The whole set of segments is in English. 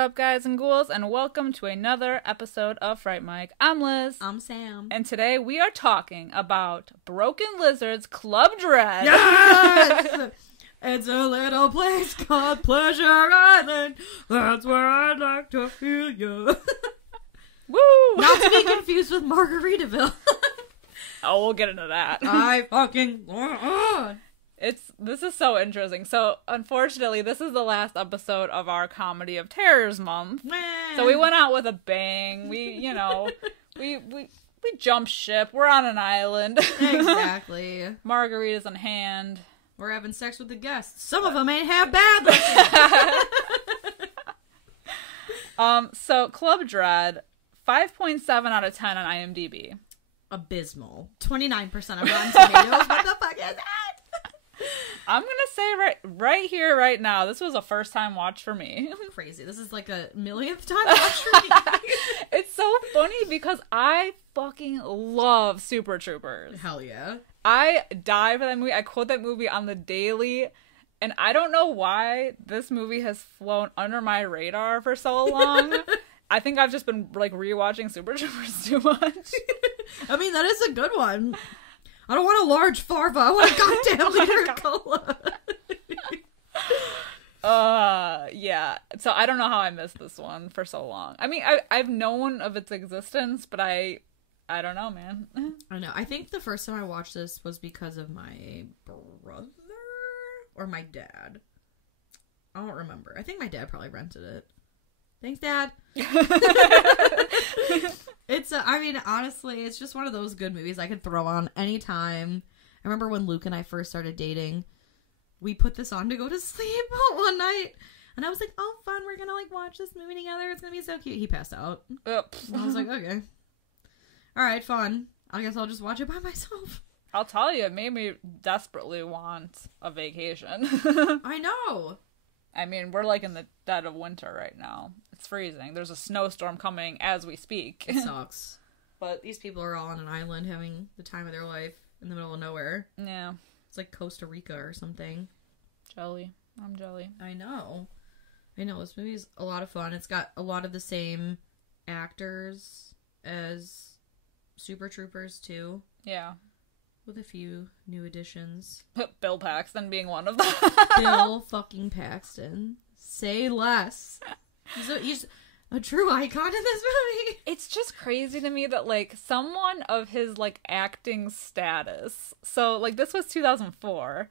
up, guys and ghouls, and welcome to another episode of Fright Mic. I'm Liz. I'm Sam. And today we are talking about Broken Lizard's Club Dread. Yes! It's a little place called Pleasure Island. That's where I'd like to feel you. Woo! Not to be confused with Margaritaville. Oh, we'll get into that. I fucking... This is so interesting. So, unfortunately, this is the last episode of our Comedy of Terrors month. So we went out with a bang. We jumped ship. We're on an island. Exactly. Margaritas in hand. We're having sex with the guests. Some of them ain't half bad. So Club Dread, 5.7 out of 10 on IMDb. Abysmal. 29% of Rotten Tomatoes. What the fuck is that? I'm gonna say right here, right now, this was a first time watch for me. Crazy. This is like a millionth time watch for me. It's so funny because I fucking love Super Troopers. Hell yeah. I die for that movie. I quote that movie on the daily, and I don't know why this movie has flown under my radar for so long. I think I've just been like rewatching Super Troopers too much. I mean, that is a good one. I don't want a large farva. I want a goddamn liter of cola. Yeah. So I don't know how I missed this one for so long. I mean, I've known of its existence, but I don't know, man. I know. I think the first time I watched this was because of my brother or my dad. I don't remember. I think my dad probably rented it. Thanks, Dad. I mean, honestly, it's just one of those good movies I could throw on anytime. I remember when Luke and I first started dating, we put this on to go to sleep one night. And I was like, oh, fun, we're gonna, like, watch this movie together. It's gonna be so cute. He passed out. Oops. I was like, okay. Alright, fun. I guess I'll just watch it by myself. I'll tell you, it made me desperately want a vacation. I know. I mean, we're like in the dead of winter right now. It's freezing. There's a snowstorm coming as we speak. It sucks. But these people are all on an island having the time of their life in the middle of nowhere. Yeah. It's like Costa Rica or something. Jelly. I'm jelly. I know. This movie's a lot of fun. It's got a lot of the same actors as Super Troopers, too. Yeah. With a few new additions. Bill Paxton being one of them. Bill fucking Paxton. Say less. He's a true icon in this movie. It's just crazy to me that, like, someone of his, like, acting status. So, like, this was 2004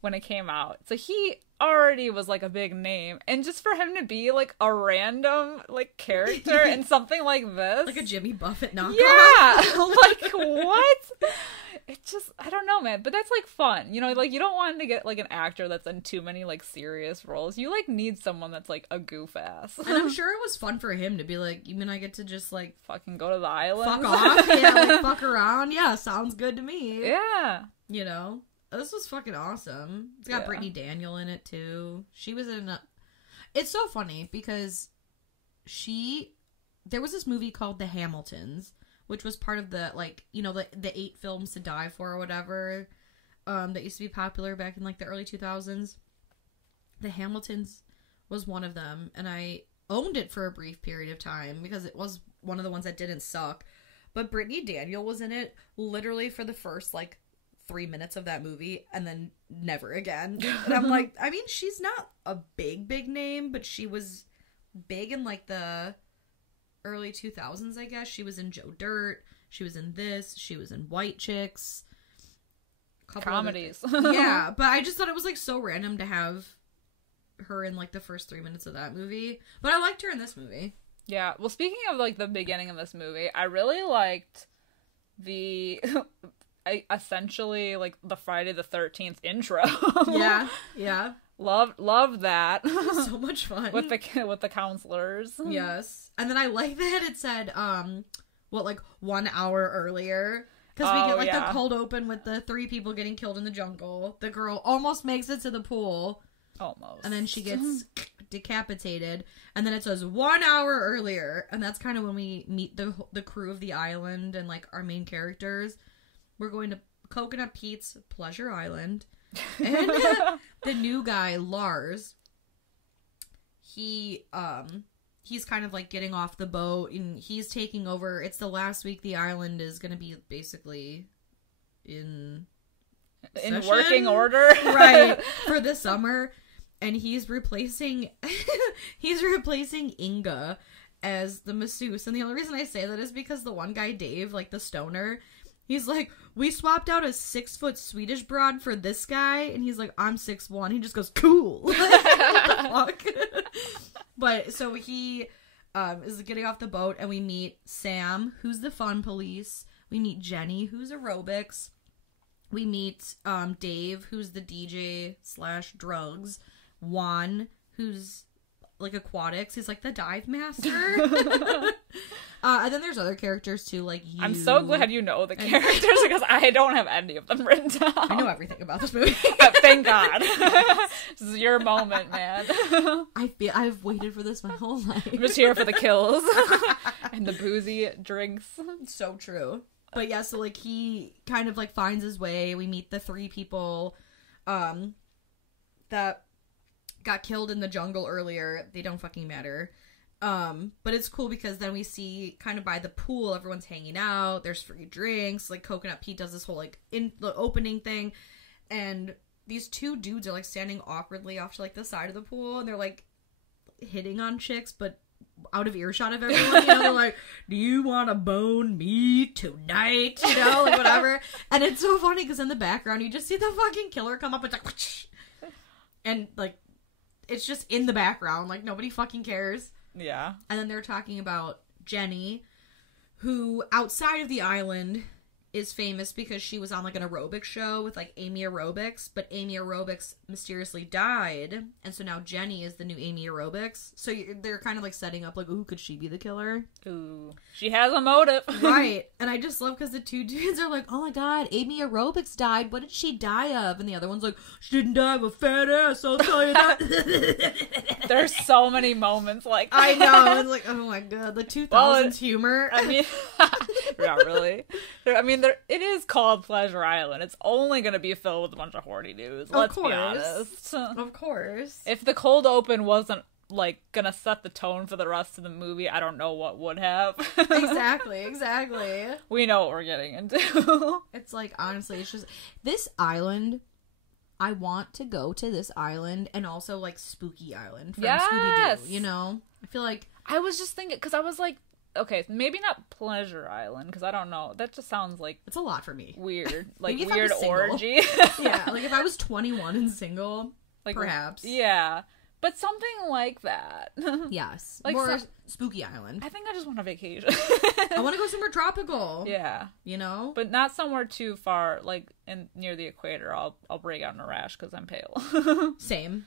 when it came out. So he already was, like, a big name. And just for him to be, like, a random, like, character in something like this. Like a Jimmy Buffett knockoff. Yeah! Like, what? It just, I don't know, man. But that's, like, fun. You know, like, you don't want to get, like, an actor that's in too many, like, serious roles. You, like, need someone that's, like, a goof ass. And I'm sure it was fun for him to be like, you mean I get to just, like... fucking go to the island? Fuck off? Yeah, like, fuck around? Yeah, sounds good to me. Yeah. You know? This was fucking awesome. It's got Brittany Daniel in it, too. She was in a... It's so funny, because there was this movie called The Hamiltons, which was part of the, like, you know, the 8 films to die for or whatever, that used to be popular back in, like, the early 2000s. The Hamiltons was one of them, and I owned it for a brief period of time, because it was one of the ones that didn't suck. But Brittany Daniel was in it literally for the first, like, 3 minutes of that movie, and then never again. And I'm like, I mean, she's not a big name, but she was big in, like, the early 2000s, I guess. She was in Joe Dirt. She was in this. She was in White Chicks. Comedies. Yeah, but I just thought it was, like, so random to have her in, like, the first 3 minutes of that movie. But I liked her in this movie. Yeah. Well, speaking of, like, the beginning of this movie, I really liked the... essentially, like, the Friday the 13th intro. Yeah. Love that. So much fun. With the counselors. Yes. And then I like that it said, 1 hour earlier. Because we get, like, the cold open with the 3 people getting killed in the jungle. The girl almost makes it to the pool. Almost. And then she gets decapitated. And then it says 1 hour earlier. And that's kind of when we meet the crew of the island and, like, our main characters. We're going to Coconut Pete's Pleasure Island. And the new guy, Lars, he he's kind of like getting off the boat and he's taking over. It's the last week the island is going to be basically in session? Working order. Right. For the summer. And he's replacing Inga as the masseuse. And the only reason I say that is because the one guy, Dave, like the stoner, he's like, we swapped out a 6-foot Swedish broad for this guy. And he's like, I'm 6'1". He just goes, cool. What the fuck? But so he is getting off the boat and we meet Sam, who's the fun police. We meet Jenny, who's aerobics. We meet Dave, who's the DJ / drugs. Juan, who's like aquatics. He's like the dive master. And then there's other characters too, like you. I'm so glad you know the characters because I don't have any of them written down. I know everything about this movie. Thank God. This is your moment, man. I've waited for this my whole life. I'm just here for the kills and the boozy drinks. So true. But yeah, so like he kind of like finds his way. We meet the 3 people that got killed in the jungle earlier. They don't fucking matter. But it's cool because then we see kind of by the pool, everyone's hanging out. There's free drinks. Like Coconut Pete does this whole like in the opening thing, and these 2 dudes are like standing awkwardly off to like the side of the pool, and they're like hitting on chicks, but out of earshot of everyone. You know, they're like, "Do you want to bone me tonight?" You know, like whatever. And it's so funny because in the background you just see the fucking killer come up and like, whoosh, and like it's just in the background, like nobody fucking cares. Yeah. And then they're talking about Jenny, who outside of the island is famous because she was on like an aerobics show with like Amy Aerobics, but Amy Aerobics mysteriously died, and so now Jenny is the new Amy Aerobics. So they're kind of like setting up like, ooh, could she be the killer? Ooh, she has a motive. Right. And I just love because the 2 dudes are like, oh my god, Amy Aerobics died. What did she die of? And the other one's like, she didn't die of a fat ass, I'll tell you that. There's so many moments like that. I know. It's like, oh my god, the 2000s humor. I mean, not really. I mean, it is called Pleasure Island. It's only going to be filled with a bunch of horny dudes. Let's be honest. Of course. If the cold open wasn't, like, going to set the tone for the rest of the movie, I don't know what would have. Exactly. We know what we're getting into. It's like, honestly, it's just, this island, I want to go to this island and also, like, Spooky Island from Scooby-Doo, you know? I feel like... I was just thinking, because I was like, okay, maybe not Pleasure Island, because I don't know. That just sounds like... It's a lot for me. Weird. Like, weird orgy. Yeah, like if I was 21 and single, like, perhaps. Yeah. But something like that. Yes. Like more Spooky Island. I think I just want a vacation. I want to go somewhere tropical. Yeah. You know? But not somewhere too far, like, near the equator. I'll break out in a rash because I'm pale. Same.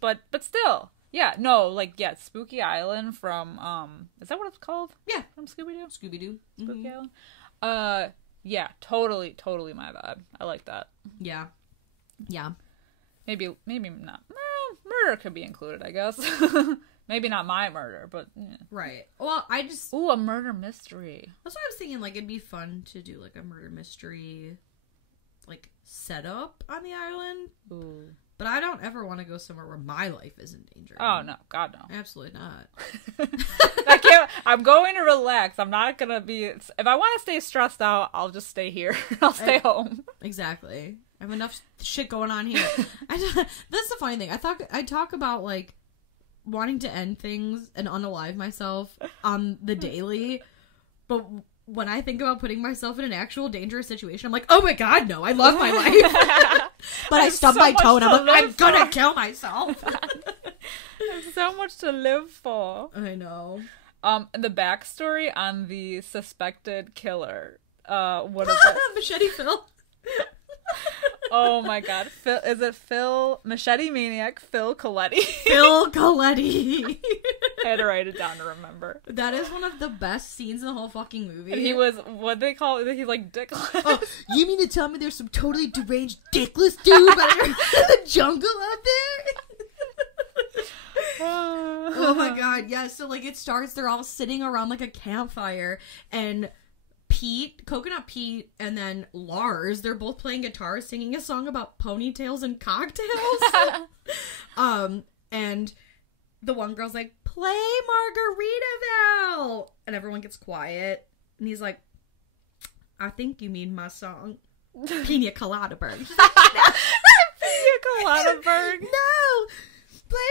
But still... Yeah, no, like, yeah, Spooky Island from, is that what it's called? Yeah. From Scooby-Doo? Scooby-Doo. Spooky Island? Yeah, totally my vibe. I like that. Yeah. Maybe not. Murder could be included, I guess. Maybe not my murder, but, yeah. Right. Well, Ooh, a murder mystery. That's what I was thinking, like, it'd be fun to do, like, a murder mystery, like, setup on the island. Ooh. But I don't ever want to go somewhere where my life is in danger. Oh, no. God, no. Absolutely not. I'm going to relax. I'm not going to be... If I want to stay stressed out, I'll just stay here. I'll stay home. Exactly. I have enough shit going on here. That's the funny thing. I talk about, like, wanting to end things and unalive myself on the daily, but... When I think about putting myself in an actual dangerous situation, I'm like, oh my god, no, I love my life. But I stub my toe and I'm like, I'm gonna kill myself. There's so much to live for. I know. The backstory on the suspected killer. What is it? Machete Phil. Oh my god. Is it Phil? Machete Maniac Phil Coletti. Phil Coletti. I had to write it down to remember. That is one of the best scenes in the whole fucking movie. And he was, what they call it? He's like dickless. Oh, you mean to tell me there's some totally deranged dickless dude in the jungle out there? Oh my god, yeah. So, like, it starts, they're all sitting around, like, a campfire, and Coconut Pete, and then Lars, they're both playing guitar, singing a song about ponytails and cocktails. And the one girl's like, play Margaritaville. And everyone gets quiet. And he's like, I think you mean my song, Pina Colada Berg. She's like, no. Pina Colada Berg. No. Play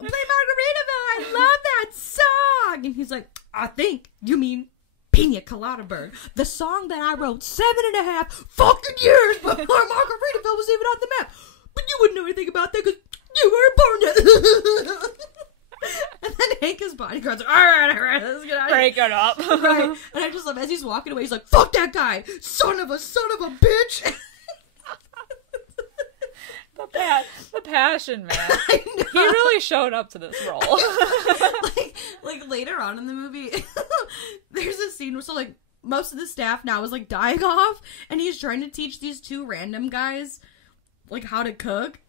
Margaritaville. I love that song. And he's like, I think you mean Pina Colada Berg, the song that I wrote 7.5 fucking years before Margaritaville was even on the map. But you wouldn't know anything about that because you weren't born yet. And then Hank, his bodyguard's like, all right, let's get out of here. Break it up. Right. And I just love, as he's walking away, he's like, fuck that guy, son of a bitch. The passion, man. I know. He really showed up to this role. like later on in the movie, there's a scene where like most of the staff now is like dying off, and he's trying to teach these two random guys like how to cook.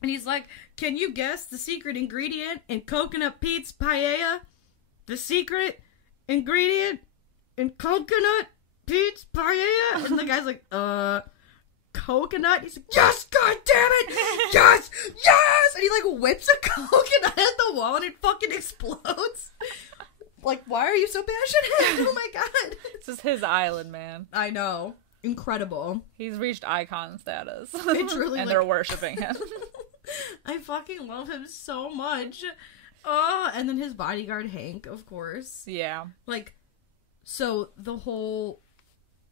And he's like, can you guess the secret ingredient in Coconut Pete's paella? The secret ingredient in Coconut Pete's paella? And the guy's like, coconut? He's like, yes, god damn it! Yes! Yes! And he like whips a coconut at the wall and it fucking explodes. Like, why are you so passionate? Oh my god. This is his island, man. I know. Incredible. He's reached icon status. It's really and they're worshiping him. I fucking love him so much. Oh, and then his bodyguard Hank, of course. Yeah. Like, so the whole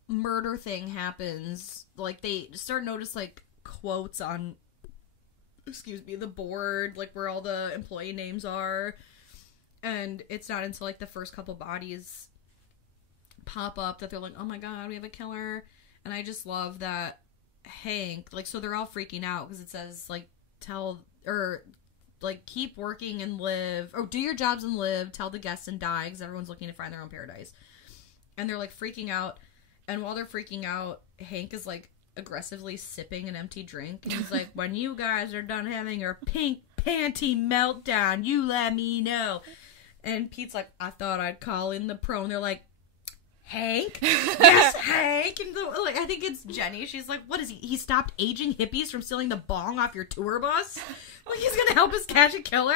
murder thing happens. Like, they start notice like quotes on, the board, like where all the employee names are. And it's not until like the first couple bodies pop up that they're like, oh my god, we have a killer. And I just love that Hank, like, so they're all freaking out because it says like, keep working and live, or do your jobs and live, tell the guests and die, because everyone's looking to find their own paradise. And they're like freaking out, and while they're freaking out, Hank is like aggressively sipping an empty drink, and he's like, when you guys are done having your pink panty meltdown, you let me know. And Pete's like, I thought I'd call in the pro, and they're like, Hank? Yes, Hank! And I think it's Jenny. She's like, what is he? He stopped aging hippies from stealing the bong off your tour bus? Like, he's gonna help us catch a killer?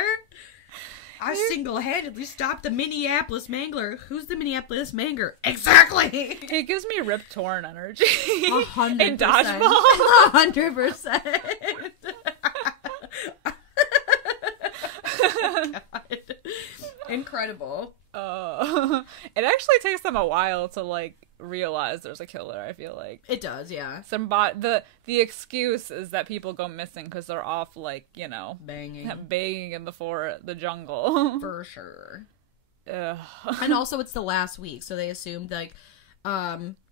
I single-handedly stopped the Minneapolis Mangler. Who's the Minneapolis Mangler? Exactly! It gives me Rip Torn energy. 100%. In Dodgeball. 100%. Oh, God. Incredible. It actually takes them a while to like realize there's a killer. I feel like it does, yeah. The excuse is that people go missing because they're off, like, you know, banging in the jungle. For sure. Ugh. And also, it's the last week, so they assumed like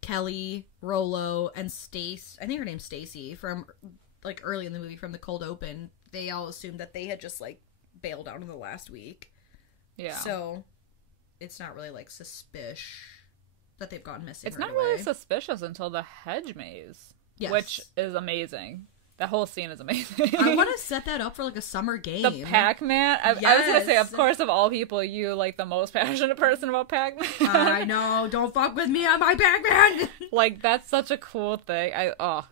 Kelly, Rollo, and Stace. I think her name's Stacy from like early in the movie from the cold open. They all assumed that they had just like bailed out in the last week. Yeah. So it's not really like suspicious that they've gone missing. It's not really suspicious until the hedge maze, yes, which is amazing. That whole scene is amazing. I want to set that up for like a summer game. The Pac-Man. I was gonna say, of course, of all people, you like the most passionate person about Pac-Man. I know. Don't fuck with me on my Pac-Man. Like, that's such a cool thing. Hell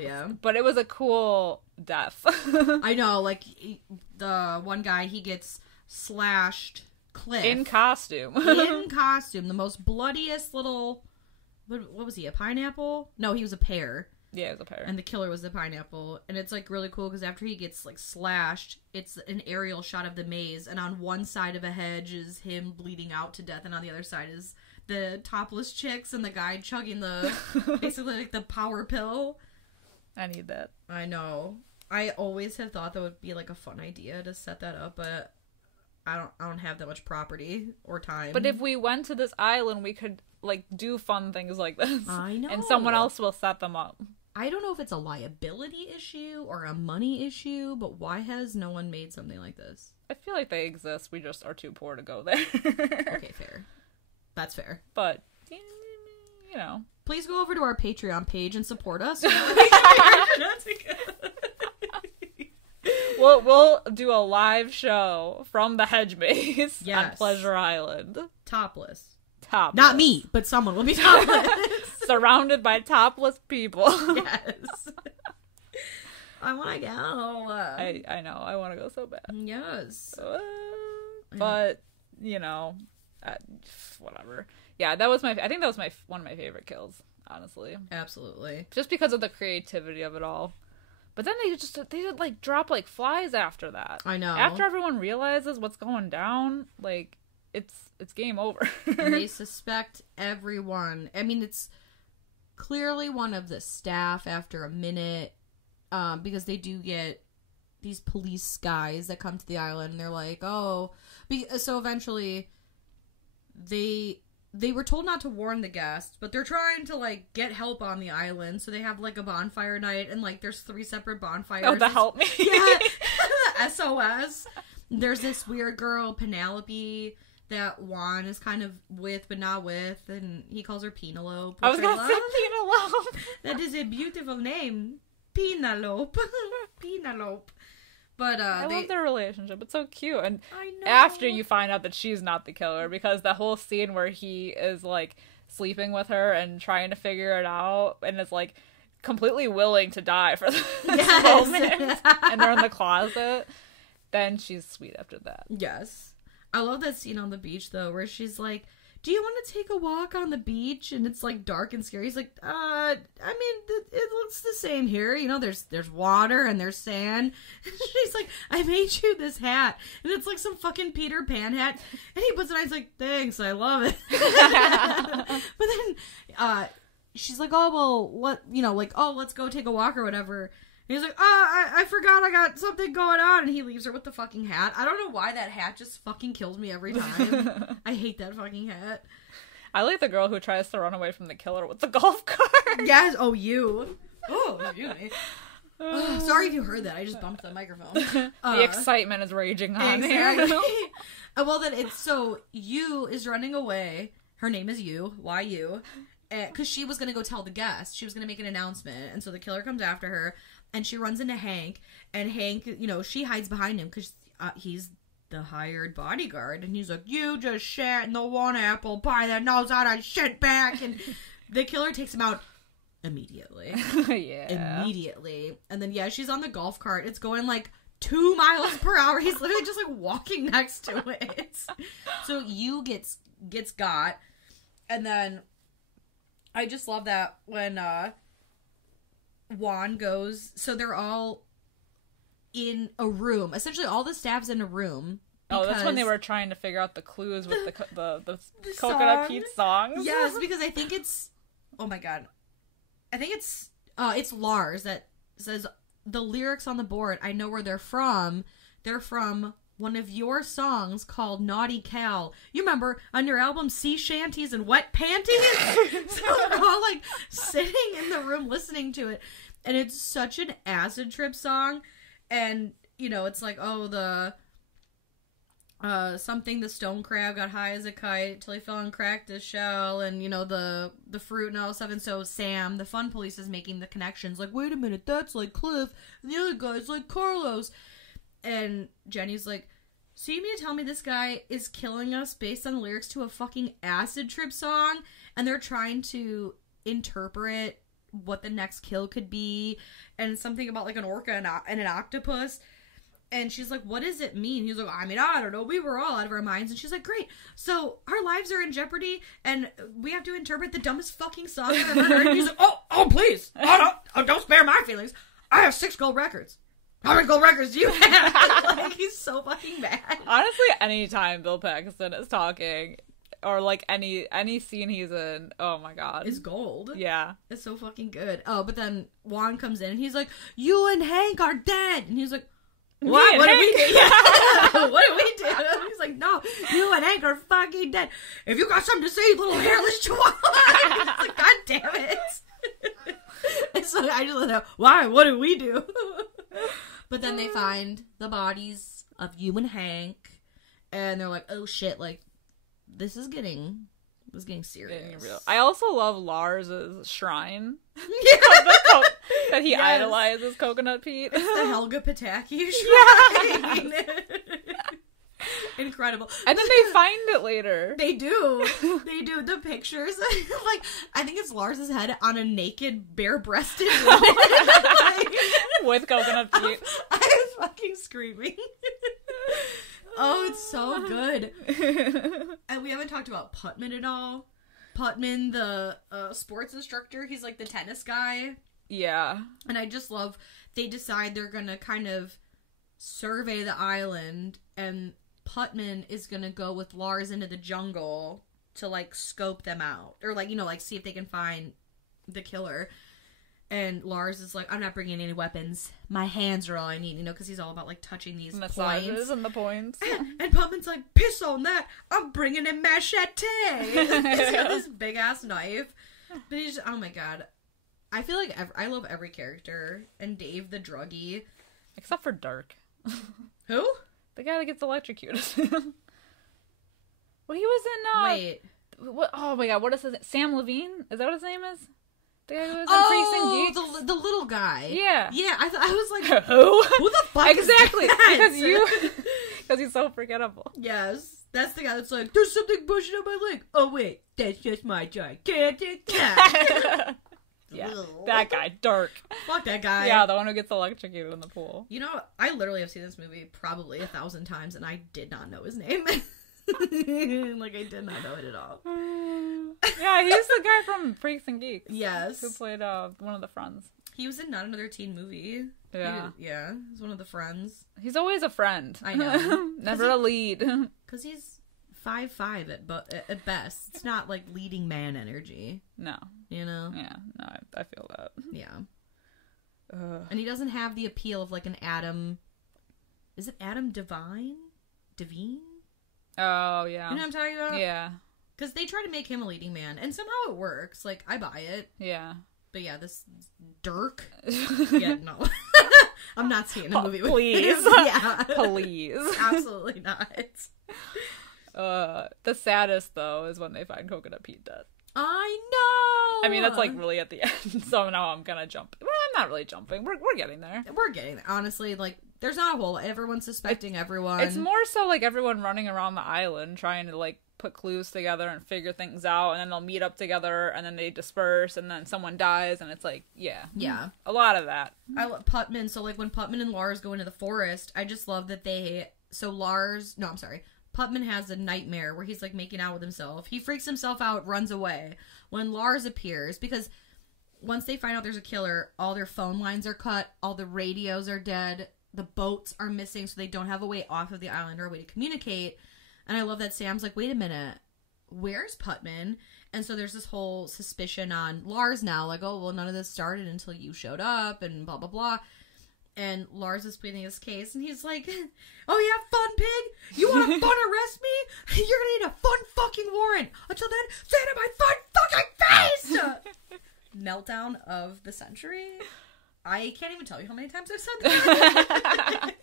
yeah. But it was a cool death. I know. Like, the one guy, he gets slashed. Cliff. In costume. The most bloodiest little... What was he, a pineapple? No, he was a pear. Yeah, it was a pear. And the killer was the pineapple. And it's, like, really cool because after he gets, like, slashed, it's an aerial shot of the maze. And on one side of a hedge is him bleeding out to death. And on the other side is the topless chicks and the guy chugging the... basically, like, the power pill. I need that. I know. I always have thought that would be, like, a fun idea to set that up, but... I don't have that much property or time. But if we went to this island, we could, like, do fun things like this. I know. And someone else will set them up. I don't know if it's a liability issue or a money issue, but why has no one made something like this? I feel like they exist. We just are too poor to go there. Okay, fair. That's fair. But, you know. Please go over to our Patreon page and support us. We'll do a live show from the hedge maze on Pleasure Island. Topless. Not me, but someone will be topless. Surrounded by topless people. Yes. I want to go. I know. I want to go so bad. Yes. But, you know, whatever. Yeah, I think that was one of my favorite kills, honestly. Absolutely. Just because of the creativity of it all. But then they just like drop like flies after that. I know. After everyone realizes what's going down, like it's game over. And they suspect everyone. I mean, it's clearly one of the staff after a minute, because they do get these police guys that come to the island, and they're like, oh, so eventually they were told not to warn the guests, but they're trying to, like, get help on the island, so they have, like, a bonfire night, and, like, there's 3 separate bonfires. Oh, the help me. Yeah. SOS. There's this weird girl, Penelope, that Juan is kind of with, but not with, and he calls her Penelope. I was gonna say Penelope. That is a beautiful name. Penelope. Penelope. But I love their relationship. It's so cute. And I know. after you find out that she's not the killer, because the whole scene where he is like sleeping with her and trying to figure it out, and is like completely willing to die for this moment, and they're in the closet, then she's sweet after that. Yes. I love that scene on the beach though, where she's like, do you want to take a walk on the beach? And it's like dark and scary. He's like, I mean, it looks the same here. You know, there's water and there's sand. And she's like, I made you this hat. And it's like some fucking Peter Pan hat. And he puts it on, he's like, thanks, I love it. But then, she's like, oh, well, what, you know, like, oh, let's go take a walk or whatever. And he's like, oh, I forgot I got something going on. And he leaves her with the fucking hat. I don't know why that hat just fucking kills me every time. I hate that fucking hat. I like the girl who tries to run away from the killer with the golf cart. Yes. Oh, you. Oh, you. Sorry if you heard that. I just bumped the microphone. The excitement is raging on exactly. here. Well, then it's so Yu is running away. Her name is Yu. Why Yu? Because she was going to go tell the guests. She was going to make an announcement. And so the killer comes after her. And she runs into Hank, and Hank, you know, she hides behind him because he's the hired bodyguard, and he's like, you just shat in the one apple pie that knows how to shit back, and the killer takes him out immediately. Yeah. Immediately. And then, yeah, she's on the golf cart. It's going like 2 miles per hour. He's literally just like walking next to it. So Yu gets got, and then I just love that when, Juan goes, so they're all in a room. Essentially, all the staff's in a room. Oh, that's when they were trying to figure out the clues with the Coconut Pete songs. Yes, because I think it's, oh my god, I think it's Lars that says the lyrics on the board. I know where they're from. They're from one of your songs called Naughty Cal. You remember on your album Sea Shanties and Wet Panties? So they're all like sitting in the room listening to it. And it's such an acid trip song. And, you know, it's like, oh, the the stone crab got high as a kite till he fell and cracked his shell, and, you know, the fruit and all stuff. And so Sam, the fun police, is making the connections like, wait a minute, that's like Cliff, and the other guy's like Carlos. And Jenny's like, so you mean to tell me this guy is killing us based on the lyrics to a fucking acid trip song? And they're trying to interpret what the next kill could be, and something about like an orca and an octopus. And she's like, what does it mean? He's like, I mean, I don't know. We were all out of our minds. And she's like, great. So our lives are in jeopardy, and we have to interpret the dumbest fucking song I've ever heard. And he's like, oh, please. Don't spare my feelings. I have 6 gold records. How many gold records do you have? Like, he's so fucking mad. Honestly, anytime Bill Paxton is talking, or like any scene he's in, oh my god, is gold. Yeah, it's so fucking good. Oh, but then Juan comes in and he's like, you and Hank are dead. And he's like, what? What did we do? Yeah. What did we do? He's like, no, you and Hank are fucking dead. If you got something to say, you little hairless chihuahua. It's like, god damn it. And so I just like, why? What did we do? But then they find the bodies of you and Hank, and they're like, oh shit, like, this is getting serious. I also love Lars's shrine. Yeah. That he idolizes Coconut Pete. It's the Helga Pataki shrine. And incredible. And then they find it later. They do. They do. The pictures, like, I think it's Lars's head on a naked, bare-breasted woman. Like, with coconut feet. I was fucking screaming. Oh, it's so good. And we haven't talked about Putman at all. Putman, the sports instructor, he's like the tennis guy. Yeah. And I just love, they decide they're gonna kind of survey the island, and Putman is gonna go with Lars into the jungle to, like, scope them out. Or, like, you know, like, see if they can find the killer. And Lars is like, I'm not bringing any weapons. My hands are all I need, you know, because he's all about, like, touching these points. And the points. And Putman's like, piss on that. I'm bringing a machete. He's got this big-ass knife. But he's just, oh my god. I feel like I love every character. And Dave the druggie. Except for Dirk. Who? The guy that gets electrocuted. Well, he was in, Wait. What, oh my god, what is his name? Sam Levine? Is that what his name is? The guy who was in Freaks and Geeks? The little guy. Yeah. Yeah, I was like, who? Who the fuck exactly. is that? Because he's so forgettable. Yes. That's the guy that's like, there's something pushing up my leg. Oh, wait. That's just my gigantic cat. Yeah. That guy, Dirk. Fuck that guy. Yeah, the one who gets electrocuted in the pool. You know, I literally have seen this movie probably 1,000 times, and I did not know his name. Like, I did not know it at all. Yeah, he's the guy from Freaks and Geeks. Yes. Who played one of the friends. He was in Not Another Teen Movie. Yeah. He's one of the friends. He's always a friend. I know. Never a lead. Because he's 5'5" at best. It's not, like, leading man energy. No. You know? Yeah, no, I feel that. Yeah. And he doesn't have the appeal of, like, an Adam... Is it Adam Devine? Oh, yeah. You know what I'm talking about? Yeah. Because they try to make him a leading man, and somehow it works. Like, I buy it. Yeah. But yeah, this Dirk. Yeah, no. I'm not seeing a movie with please. Yeah. Please. Absolutely not. The saddest, though, is when they find Coconut Pete dead. I know! I mean, that's, like, really at the end, so now I'm gonna jump. Well, I'm not really jumping. We're getting there. We're getting there. Honestly, like, there's not a whole... Everyone's suspecting everyone. It's more so, like, everyone running around the island trying to, like, put clues together and figure things out, and then they'll meet up together, and then they disperse, and then someone dies, and it's like, yeah. Yeah. A lot of that. I love Putman. So, like, when Putman and Lars go into the forest, I just love that they... So, Putman has a nightmare where he's, like, making out with himself. He freaks himself out, runs away. When Lars appears, because once they find out there's a killer, all their phone lines are cut, all the radios are dead, the boats are missing, so they don't have a way off of the island or a way to communicate. And I love that Sam's like, wait a minute, where's Putman? And so there's this whole suspicion on Lars now, like, oh, well, none of this started until you showed up, and blah, blah, blah. And Lars is pleading his case, and he's like, oh yeah, fun pig? You want a fun arrest me? You're gonna need a fun fucking warrant. Until then, say it in my fun fucking face! Meltdown of the century? I can't even tell you how many times I've said that.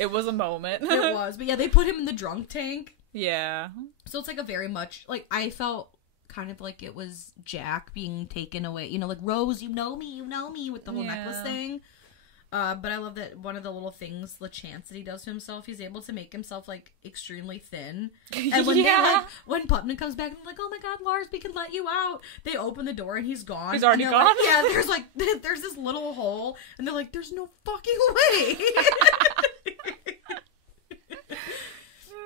It was a moment. It was. But yeah, they put him in the drunk tank. Yeah. So it's like a very much, like, I felt kind of like it was Jack being taken away. You know, like, Rose, you know me, with the whole necklace thing. But I love that one of the little things, the chance that he does to himself, he's able to make himself, like, extremely thin. And when when Putman comes back and like, oh my god, Lars, we can let you out. They open the door and he's gone. He's already gone? Like, yeah, there's this little hole, and they're like, there's no fucking way.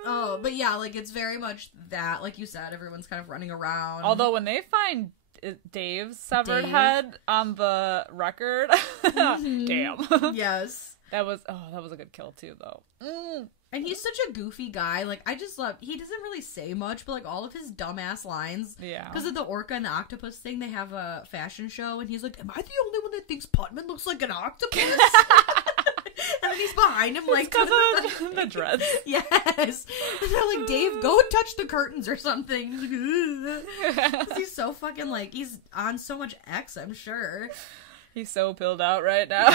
Oh, but yeah, like, it's very much that, like you said, everyone's kind of running around. Although when they find Dave's severed head on the record, damn. Yes. That was a good kill too, though. And he's such a goofy guy. Like, I just love, he doesn't really say much, but, like, all of his dumbass lines. Yeah. Because of the orca and the octopus thing, they have a fashion show, and he's like, am I the only one that thinks Putman looks like an octopus? And then he's behind him, like, because of the dreads. Yes. And they're like, Dave, go touch the curtains or something. He's so fucking, like, he's on so much X, I'm sure. He's so pilled out right now.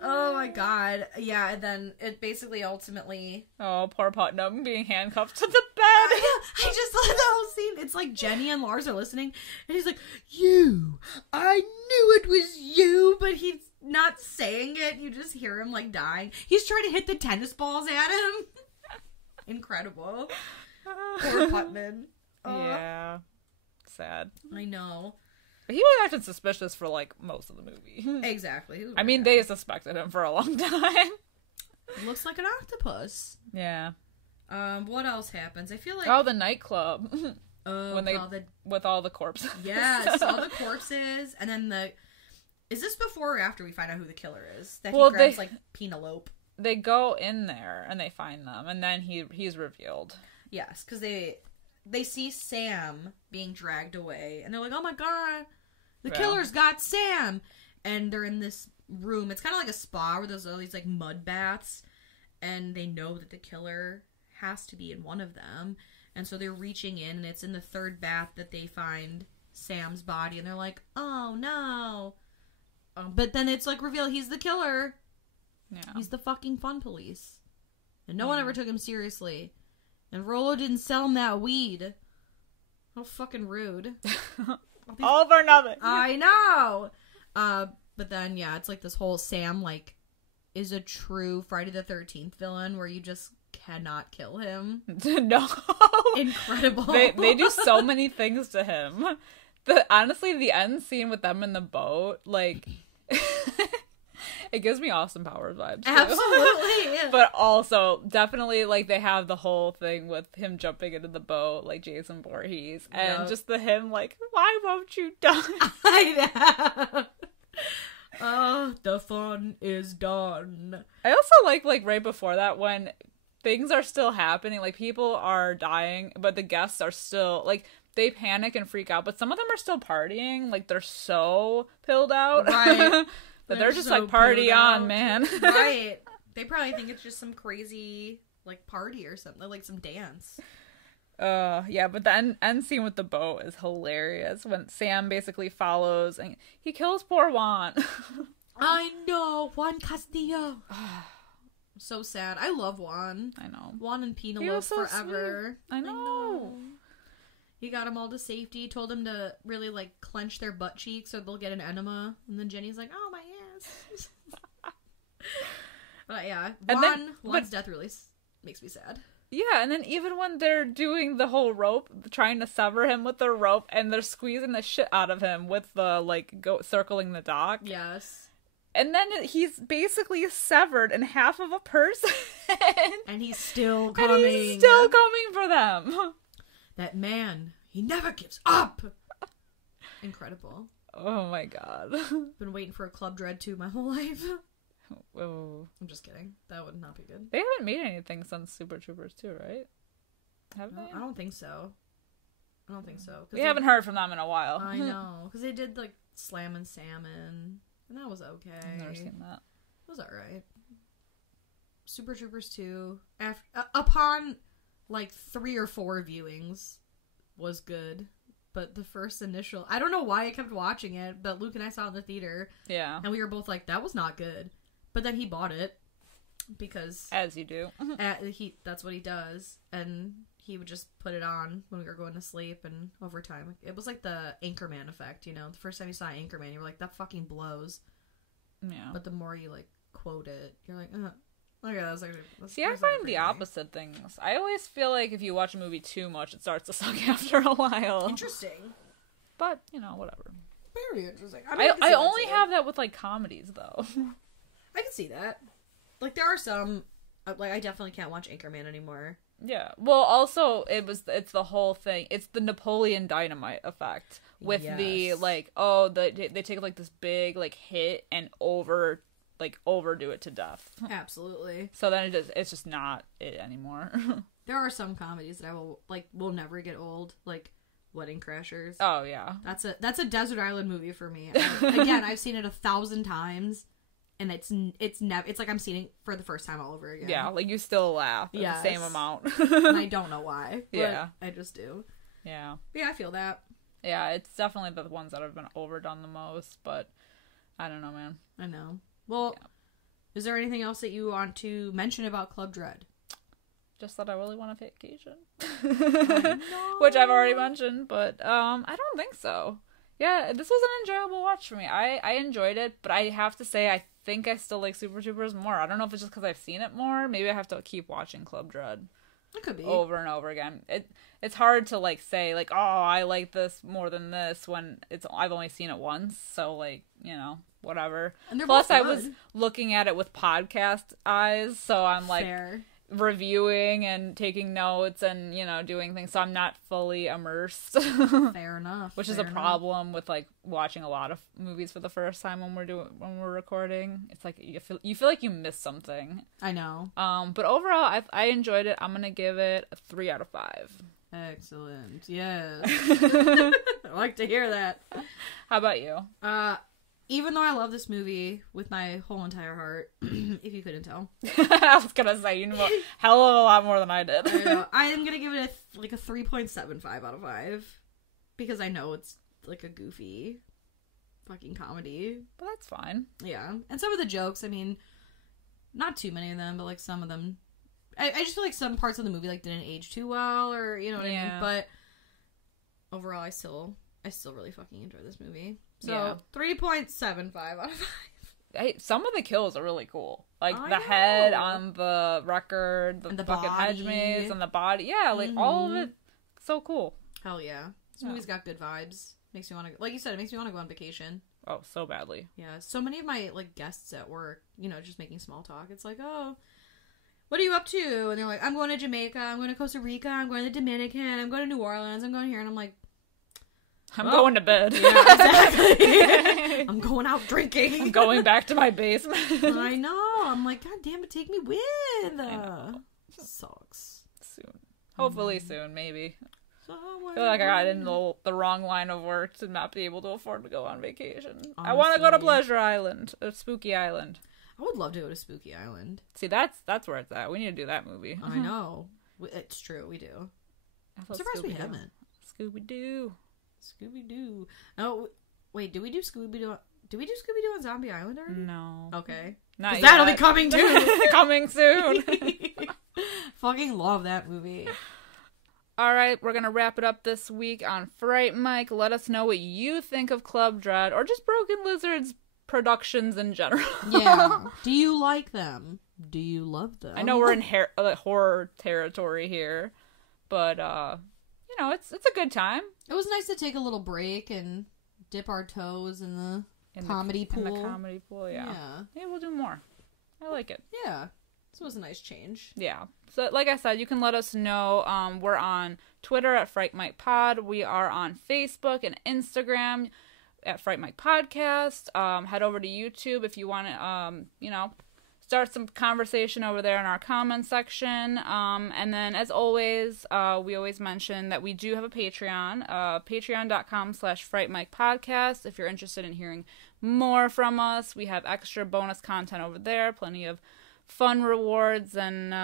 Oh my god. Yeah, and then it basically ultimately... Oh, poor Putnam being handcuffed to the bed. I just love the whole scene. It's like Jenny and Lars are listening, and he's like, you! I knew it was you! But not saying it. You just hear him, like, dying. He's trying to hit the tennis balls at him. Incredible. Poor Putman. Yeah. Sad. I know. But he was acting suspicious for, like, most of the movie. Exactly. I mean, they suspected him for a long time. Looks like an octopus. Yeah. What else happens? I feel like... Oh, the nightclub. When they... With all the corpses. Yes, all the corpses. And then the... Is this before or after we find out who the killer is? That Well, he grabs, like, Penelope. They go in there, and they find them, and then he's revealed. Yes, because they see Sam being dragged away, and they're like, oh my god, the killer's got Sam! And they're in this room. It's kind of like a spa where there's all these, like, mud baths, and they know that the killer has to be in one of them. And so they're reaching in, and it's in the third bath that they find Sam's body, and they're like, oh no. But then it's, like, revealed he's the killer. Yeah. He's the fucking fun police. And no one ever took him seriously. And Rollo didn't sell him that weed. How fucking rude. All for nothing. I know! But then, yeah, it's like this whole Sam, like, is a true Friday the 13th villain where you just cannot kill him. No. Incredible. They do so many things to him. Honestly, the end scene with them in the boat, like... It gives me Austin Powers vibes, too. Absolutely. But also, definitely, like, they have the whole thing with him jumping into the boat, like Jason Voorhees. And just him, like, why won't you die? I know. Oh, the fun is done. I also like, right before that, when things are still happening, like, people are dying, but the guests are still, like, they panic and freak out, but some of them are still partying. Like, they're so pilled out. Right. But they're just so like, party on, man. Right. They probably think it's just some crazy, like, party or something. Like, some dance. Yeah, but the end scene with the boat is hilarious. When Sam basically follows, and he kills poor Juan. I know. Juan Castillo. So sad. I love Juan. I know. Juan and Penelope so forever. Sweet. I know. He got them all to safety, told them to really, like, clench their butt cheeks so they'll get an enema. And then Jenny's like, oh, my ass. But, yeah. Juan's death really makes me sad. Yeah, and then even when they're doing the whole rope, trying to sever him with the rope, and they're squeezing the shit out of him with the, like, circling the dock. Yes. And then he's basically severed in half of a person. And he's still coming. And he's still coming for them. That man, he never gives up. Incredible. Oh my god. Been waiting for a Club Dread 2 my whole life. Oh. I'm just kidding. That would not be good. They haven't made anything since Super Troopers 2, right? Have they? I don't think so. We haven't heard from them in a while. I know. Because they did, like, Slam and Salmon. And that was okay. I've never seen that. It was alright. Super Troopers 2. Upon... like 3 or 4 viewings was good, but the first initial, I don't know why I kept watching it, but Luke and I saw it in the theater. Yeah. And we were both like, that was not good. But then he bought it because as you do. That's what he does, and he would just put it on when we were going to sleep, and over time it was like the Anchorman effect, you know. The first time you saw Anchorman, you were like, that fucking blows. Yeah. But the more you, like, quote it, you're like, okay, that's see, I find the opposite things. I always feel like if you watch a movie too much, it starts to suck after a while. Interesting. But, you know, whatever. Very interesting. I only have that with, like, comedies, though. I can see that. Like, there are some, like, I definitely can't watch Anchorman anymore. Yeah. Well, also, it's the whole thing. It's the Napoleon Dynamite effect. With the, like, they take, like, this big, like, hit and overdo it to death. Absolutely. So then it's just not it anymore. There are some comedies that will never get old, like Wedding Crashers. Oh yeah. That's a desert island movie for me. Again, I've seen it 1,000 times, and it's like I'm seeing it for the first time all over again. Yeah, like you still laugh at the same amount. And I don't know why. But yeah. I just do. Yeah. But yeah, I feel that. Yeah, it's definitely the ones that have been overdone the most, but I don't know, man. I know. Well, yeah. Is there anything else that you want to mention about Club Dread? Just that I really want a vacation. Which I've already mentioned, but I don't think so. Yeah, this was an enjoyable watch for me. I enjoyed it, but I have to say, I think I still like Super Troopers more. I don't know if it's just because I've seen it more. Maybe I have to keep watching Club Dread. It could be. Over and over again. It's hard to, like, say, like, oh, I like this more than this when I've only seen it once. So, like, you know, whatever. And Plus, I was looking at it with podcast eyes, so I'm, like... Fair. Reviewing and taking notes and, you know, doing things, so I'm not fully immersed. Fair enough. Which is a problem with, like, watching a lot of movies for the first time when we're recording. It's like you feel like you missed something. I know. But overall, I enjoyed it. I'm gonna give it a 3 out of 5. Excellent. Yes. I like to hear that. How about you? Even though I love this movie with my whole entire heart, if you couldn't tell. I was gonna say, you know, a hell of a lot more than I did. I am gonna give it a 3.75 out of 5. Because I know it's, like, a goofy fucking comedy. But that's fine. Yeah. And some of the jokes, I mean, not too many of them, but, like, some of them... I just feel like some parts of the movie, like, didn't age too well, or, you know what I mean? But overall, I still really fucking enjoy this movie. So, 3.75 out of 5. Some of the kills are really cool. Like, the head on the record, the fucking hedge maze, and the body. Yeah, like, all of it, so cool. Hell yeah. This movie's got good vibes. Makes me want to, like you said, it makes me want to go on vacation. Oh, so badly. Yeah, so many of my, like, guests at work, you know, just making small talk. It's like, oh, what are you up to? And they're like, I'm going to Jamaica, I'm going to Costa Rica, I'm going to the Dominican, I'm going to New Orleans, I'm going here. And I'm like, I'm going to bed. Yeah, exactly. I'm going out drinking. I'm going back to my basement. I know. I'm like, God damn it, take me with. Sucks. Soon. Hopefully soon, maybe. Somewhere I feel like I got in the wrong line of work to not be able to afford to go on vacation. Honestly. I want to go to Pleasure Island, a Spooky Island. I would love to go to Spooky Island. See, that's where it's at. We need to do that movie. I know. It's true, we do. I'm surprised we haven't. Scooby-Doo. Scooby-Doo. Oh, wait, did we do Scooby-Doo? Did we do Scooby-Doo on Zombie Island already? No. Okay. Not yet. That'll be coming too. Coming soon. Fucking love that movie. All right, we're going to wrap it up this week on Fright Mic. Let us know what you think of Club Dread or just Broken Lizard's productions in general. Yeah. Do you like them? Do you love them? I know we're in horror territory here, but you know, it's a good time. It was nice to take a little break and dip our toes in the comedy pool. In the comedy pool, yeah. Yeah, we'll do more. I like it. Yeah. This was a nice change. Yeah. So, like I said, you can let us know. We're on Twitter at Fright Mic Pod. We are on Facebook and Instagram at Fright Mic Podcast. Head over to YouTube if you want to, you know, start some conversation over there in our comment section. And then, as always, we always mention that we do have a Patreon, patreon.com/FrightMicPodcast. If you're interested in hearing more from us, we have extra bonus content over there, plenty of fun rewards and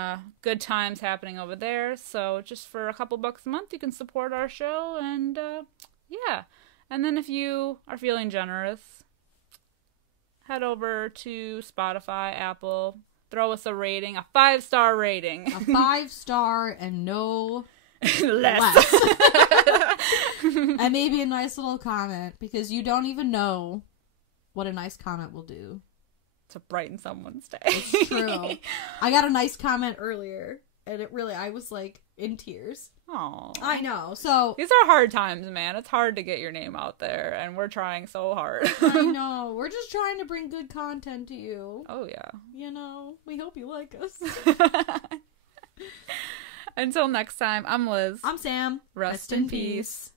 good times happening over there. So just for a couple bucks a month, you can support our show. And yeah. And then if you are feeling generous, head over to Spotify, Apple, throw us a rating, a 5-star rating. A 5-star and no less. And maybe a nice little comment, because you don't even know what a nice comment will do. To brighten someone's day. It's true. I got a nice comment earlier, and I was like in tears. Aww. I know. So these are hard times, man. It's hard to get your name out there, and we're trying so hard. I know. We're just trying to bring good content to you. Oh yeah. You know, we hope you like us. Until next time, I'm Liz. I'm Sam. Rest in peace.